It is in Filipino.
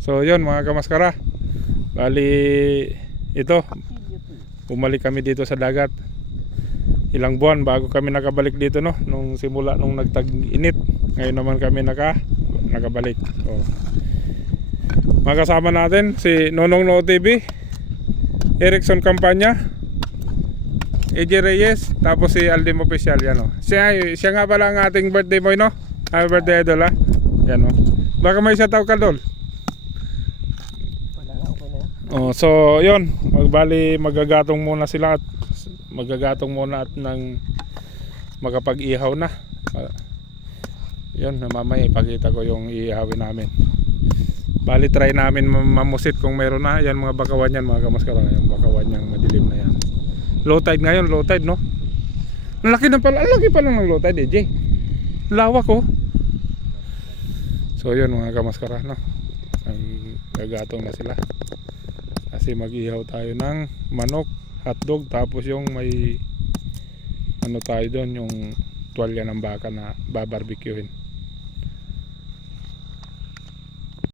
So yun mga kamaskara, bali ito, bumalik kami dito sa dagat. Ilang buwan bago kami nakabalik dito, no? Nung simula nung nagtag-init. Ngayon naman kami nakabalik. So, makasama natin si Nonong No TV, Erickson Campanya, AJ Reyes, tapos si Aldim Official, yan o. Siya nga pala ang ating birthday boy, no? Happy birthday, Idol, ha? Yan o. Baka may isa tawag ka, Dol. Oh, so yun, magbali magagatong muna sila at nang makapag-ihaw na. Yun, mamaya ipakita ko yung iihawin namin. Bali try namin mamusit kung meron na. Yan mga bakawan yan mga kamaskara. Yung bakawan yung madilim na yan. Low tide ngayon, low tide, no? Ang laki pa lang ng low tide, Jay. Lawak, oh. So yun mga kamaskara, no? Gagatong na sila. Kasi mag-ihaw tayo ng manok, hotdog, tapos yung may ano tayo doon, yung tuwalya ng baka na babarbecuehin.